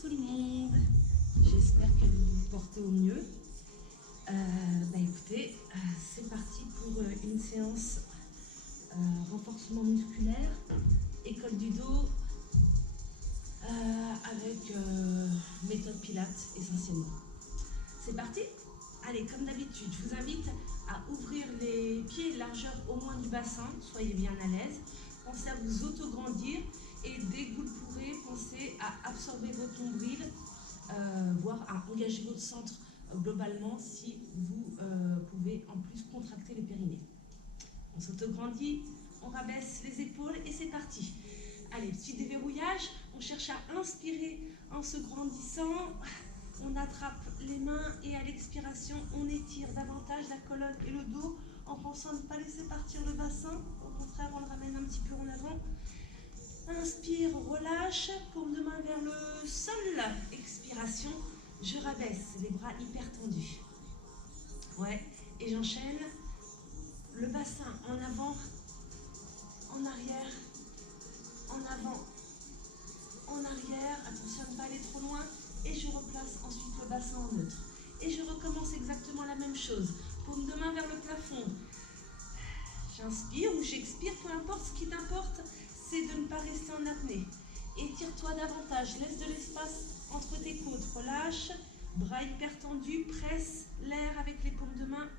tout le monde, j'espère que vous vous portez au mieux. Écoutez, c'est parti pour une séance renforcement musculaire, école du dos, avec méthode Pilates essentiellement. C'est parti? Allez, comme d'habitude, je vous invite à ouvrir les pieds largeur au moins du bassin, soyez bien à l'aise. Pensez à vous auto-grandir et dès que vous le pourrez, pensez à absorber votre nombril, voire à engager votre centre globalement si vous pouvez en plus contracter le périnée. On s'auto-grandit, on rabaisse les épaules et c'est parti. Allez, petit déverrouillage, on cherche à inspirer en se grandissant. On attrape les mains et à l'expiration, on étire davantage la colonne et le dos en pensant ne pas laisser partir le bassin. Au contraire, on le ramène un petit peu en avant. Inspire, relâche, paume de main vers le sol. Expiration, je rabaisse, les bras hyper tendus. Ouais, et j'enchaîne. Le bassin en avant, en arrière, en avant, en arrière. Attention à ne pas aller trop loin. Et je replace ensuite le bassin en neutre. Et je recommence exactement la même chose. Paume de main vers le plafond. J'inspire ou j'expire, peu importe. Ce qui t'importe, c'est de ne pas rester en apnée. Étire-toi davantage. Laisse de l'espace entre tes côtes. Relâche. Bras hyper tendus. Presse l'air avec les paumes de main.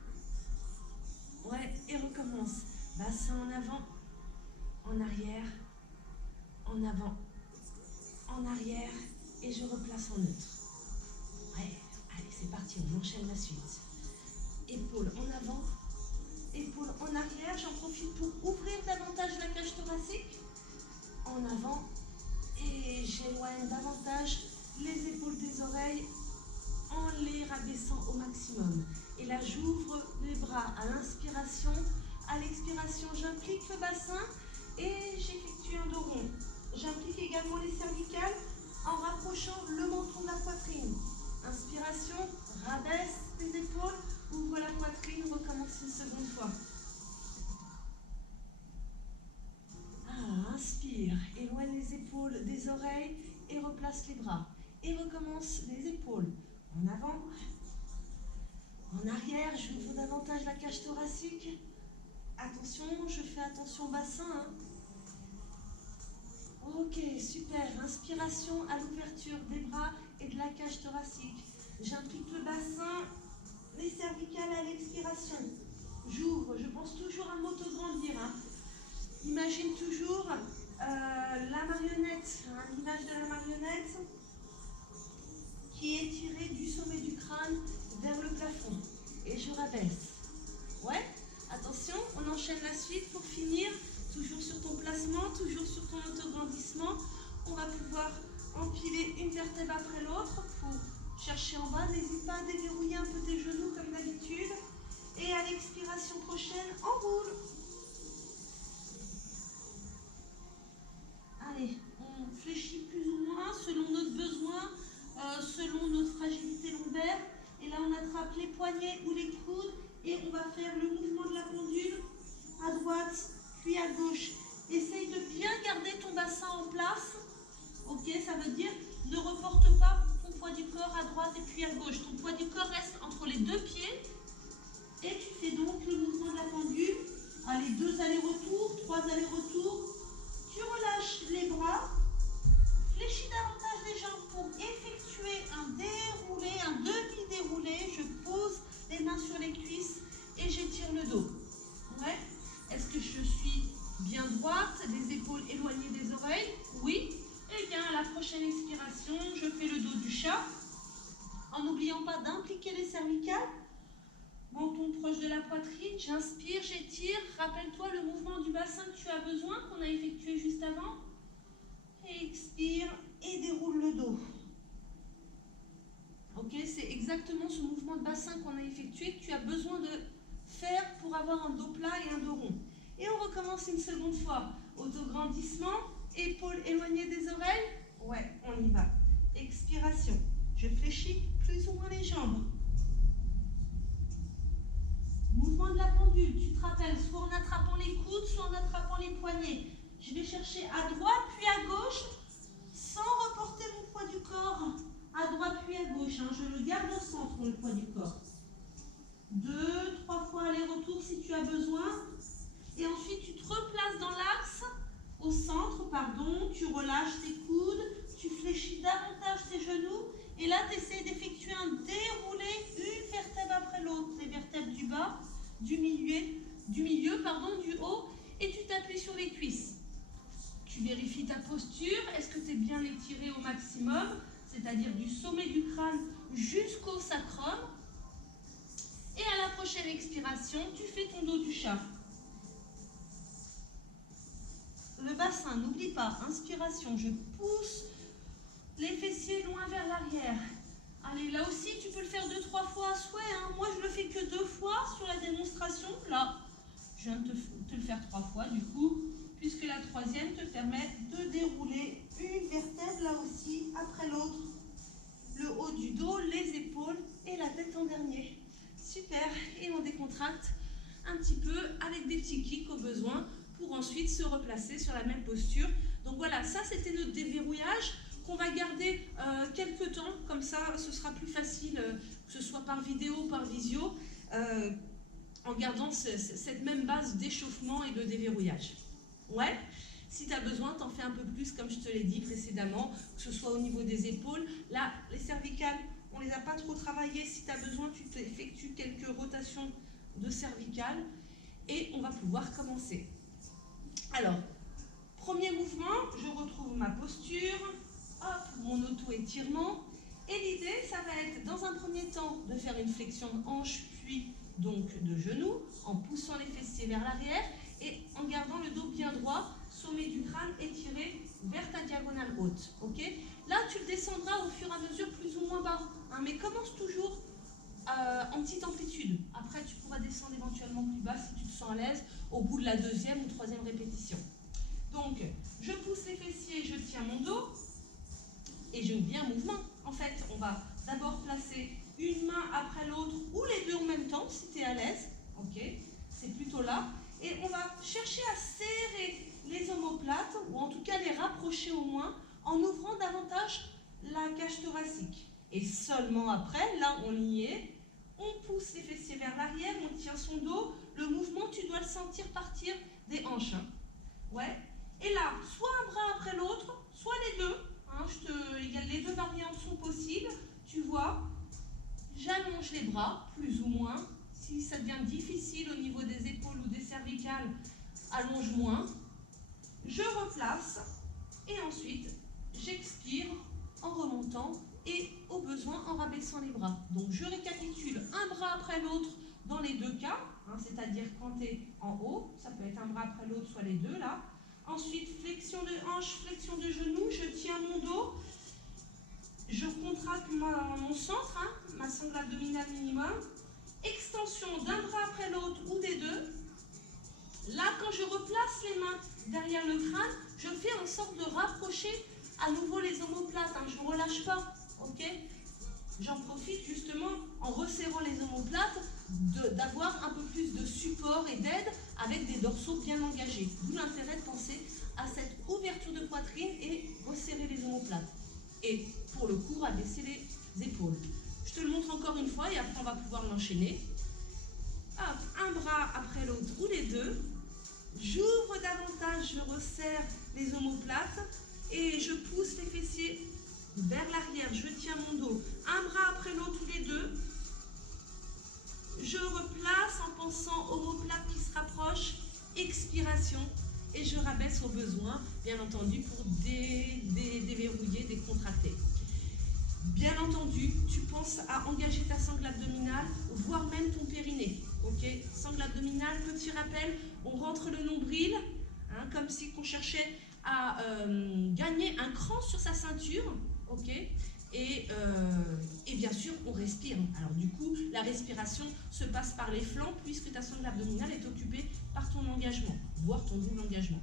Ouais, et recommence. Bassin en avant, en arrière, en avant, en arrière. Et je replace en neutre. Ouais, allez, c'est parti, on enchaîne la suite. Épaules en avant, épaules en arrière. J'en profite pour ouvrir davantage la cage thoracique. En avant. Et j'éloigne davantage les épaules des oreilles en les rabaissant au maximum. Et là, j'ouvre les bras à l'inspiration. À l'expiration, j'implique le bassin et j'effectue un dos rond. J'implique également les cervicales en rapprochant le menton de la poitrine. Inspiration, rabaisse les épaules, ouvre la poitrine, recommence une seconde fois. Inspire, éloigne les épaules des oreilles et replace les bras. Et recommence les épaules en avant, en arrière, j'ouvre davantage la cage thoracique. Attention, je fais attention au bassin. Ok, super. Inspiration à l'ouverture des bras et de la cage thoracique. J'implique le bassin, les cervicales à l'expiration. J'ouvre, je pense toujours à m'auto-grandir. Imagine toujours la marionnette, l'image de la marionnette qui est tirée du sommet du crâne vers le plafond. Et je rabaisse. Ouais, attention, on enchaîne la suite pour finir. Toujours sur ton placement, toujours sur ton autograndissement. On va pouvoir empiler une vertèbre après l'autre pour chercher en bas. N'hésite pas à déverrouiller un peu tes genoux comme d'habitude. Et à l'expiration prochaine, enroule. Allez, on fléchit plus ou moins selon notre besoin, selon notre fragilité lombaire. Et là, on attrape les poignets ou les coudes et on va faire le mouvement de la pendule à droite puis à gauche. Essaye de bien garder ton bassin en place. Ok, ça veut dire ne reporte pas ton poids du corps à droite et puis à gauche. Ton poids du corps reste entre les deux pieds et tu fais donc le mouvement de la pendule. Allez, 2 allers-retours, 3 allers-retours. Tu relâches les bras, fléchis davantage les jambes pour effectuer un déroulé, un demi-déroulé. Je pose les mains sur les cuisses et j'étire le dos. Ouais. Est-ce que je suis bien droite, les épaules éloignées des oreilles? Oui. Eh bien, à la prochaine expiration, je fais le dos du chat, en n'oubliant pas d'impliquer les cervicales. Menton proche de la poitrine, j'inspire, j'étire. Rappelle-toi le mouvement du bassin que tu as besoin, qu'on a effectué juste avant. Expire et déroule le dos. Ok, c'est exactement ce mouvement de bassin qu'on a effectué que tu as besoin de faire pour avoir un dos plat et un dos rond. Et on recommence une seconde fois. Autograndissement, épaules éloignées des oreilles. Ouais, on y va. Expiration. Je fléchis plus ou moins les jambes. Mouvement de la pendule. Tu te rappelles, soit en attrapant les coudes, soit en attrapant les poignets. Je vais chercher à droite puis à gauche sans reporter mon poids du corps gardes au centre le poids du corps. 2, 3 fois aller-retour si tu as besoin. Et ensuite, tu te replaces dans l'axe, au centre, pardon. Tu relâches tes coudes, tu fléchis davantage tes genoux. Et là, tu essaies d'effectuer un déroulé, une vertèbre après l'autre. Les vertèbres du bas, du milieu, du haut. Et tu t'appuies sur les cuisses. Tu vérifies ta posture. Est-ce que tu es bien étiré au maximum? C'est-à-dire du sommet du crâne jusqu'au sacrum. Et à la prochaine expiration, tu fais ton dos du chat. Le bassin, n'oublie pas, inspiration, je pousse les fessiers loin vers l'arrière. Allez, là aussi, tu peux le faire 2-3 fois à souhait. Moi, je le fais que 2 fois sur la démonstration. Là, je viens de te le faire 3 fois, du coup, puisque la troisième te permet de dérouler une vertèbre, là aussi, après l'autre. Le haut du dos, les épaules et la tête en dernier. Super, et on décontracte un petit peu avec des petits kicks au besoin pour ensuite se replacer sur la même posture. Donc voilà, ça c'était notre déverrouillage qu'on va garder quelques temps, comme ça ce sera plus facile, que ce soit par vidéo ou par visio, en gardant cette même base d'échauffement et de déverrouillage. Ouais. Si tu as besoin, t'en fais un peu plus, comme je te l'ai dit précédemment, que ce soit au niveau des épaules. Là, les cervicales, on ne les a pas trop travaillées. Si tu as besoin, tu effectues quelques rotations de cervicales et on va pouvoir commencer. Alors, premier mouvement, je retrouve ma posture, hop, mon auto-étirement. Et l'idée, ça va être, dans un premier temps, de faire une flexion de hanche, puis donc de genou, en poussant les fessiers vers l'arrière et en gardant le dos bien droit, sommet du crâne étiré vers ta diagonale haute. Okay, là, tu le descendras au fur et à mesure plus ou moins bas, mais commence toujours en petite amplitude. Après, tu pourras descendre éventuellement plus bas si tu te sens à l'aise au bout de la deuxième ou troisième répétition. Donc, je pousse les fessiers, je tiens mon dos et je mets un mouvement. En fait, on va d'abord placer une main après l'autre ou les deux en même temps si tu es à l'aise. Ok, c'est plutôt là. Et on va chercher à serrer les omoplates, ou en tout cas les rapprocher au moins, en ouvrant davantage la cage thoracique. Et seulement après, là on y est, on pousse les fessiers vers l'arrière, on tient son dos. Le mouvement, tu dois le sentir partir des hanches. Ouais. Et là, soit un bras après l'autre, soit les deux. Les deux variantes sont possibles. Tu vois, j'allonge les bras, plus ou moins. Si ça devient difficile au niveau des épaules ou des cervicales, allonge moins. Je replace et ensuite j'expire en remontant et au besoin en rabaissant les bras. Donc je récapitule, un bras après l'autre dans les deux cas, c'est-à-dire quand tu es en haut, ça peut être un bras après l'autre, soit les deux là. Ensuite, flexion de hanche, flexion de genou, je tiens mon dos, je contracte mon centre, ma sangle abdominale minimum. Extension d'un bras après l'autre ou des deux. Là, quand je replace les mains derrière le crâne, je fais en sorte de rapprocher à nouveau les omoplates. Je ne relâche pas. Okay, j'en profite justement en resserrant les omoplates d'avoir un peu plus de support et d'aide avec des dorsaux bien engagés. D'où l'intérêt de penser à cette ouverture de poitrine et resserrer les omoplates. Et pour le coup, abaisser les épaules. Je te le montre encore une fois et après on va pouvoir l'enchaîner. Hop, un bras après l'autre ou les deux. J'ouvre davantage, je resserre les omoplates et je pousse les fessiers vers l'arrière. Je tiens mon dos. Un bras après l'autre ou les deux. Je replace en pensant omoplate qui se rapproche. Expiration. Et je rabaisse au besoin, bien entendu, pour déverrouiller, décontracter. Bien entendu, tu penses à engager ta sangle abdominale, voire même ton périnée. Okay, sangle abdominale, petit rappel, on rentre le nombril, comme si on cherchait à gagner un cran sur sa ceinture. Okay, et bien sûr, on respire. Alors du coup, la respiration se passe par les flancs puisque ta sangle abdominale est occupée par ton engagement, voire ton double engagement.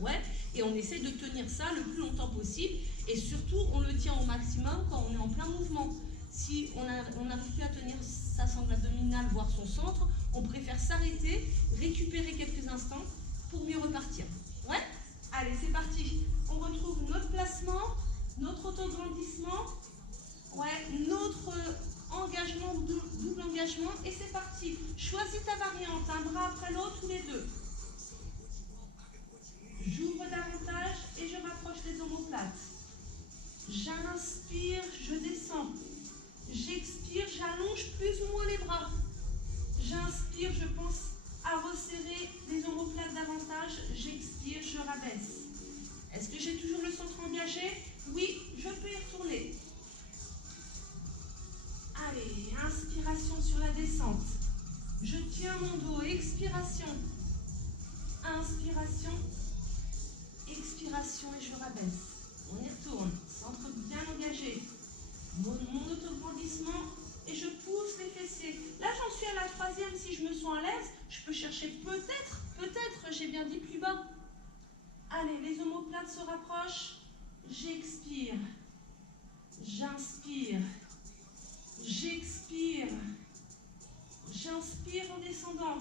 Ouais, et on essaie de tenir ça le plus longtemps possible et surtout, on le tient au maximum quand on est en plein mouvement. Si on n'arrive plus à tenir sa sangle abdominale, voire son centre, on préfère s'arrêter, récupérer quelques instants pour mieux repartir. Ouais, allez, c'est parti. On retrouve notre placement, notre autograndissement, ouais, notre après l'autre ou les deux. J'ouvre davantage et je rapproche les omoplates. J'inspire, je descends. J'expire, j'allonge plus ou moins les bras. J'inspire, je pense à resserrer les omoplates davantage. J'expire, je rabaisse. Est-ce que j'ai toujours le centre engagé? Oui, je peux y retourner. Allez, inspiration sur la descente. Je tiens mon dos, expiration. Inspiration, expiration et je rabaisse. On y retourne, centre bien engagé. Mon autograndissement et je pousse les fessiers. Là, j'en suis à la troisième. Si je me sens à l'aise, je peux chercher peut-être, j'ai bien dit plus bas. Allez, les omoplates se rapprochent. J'expire. J'inspire. J'expire. J'inspire en descendant.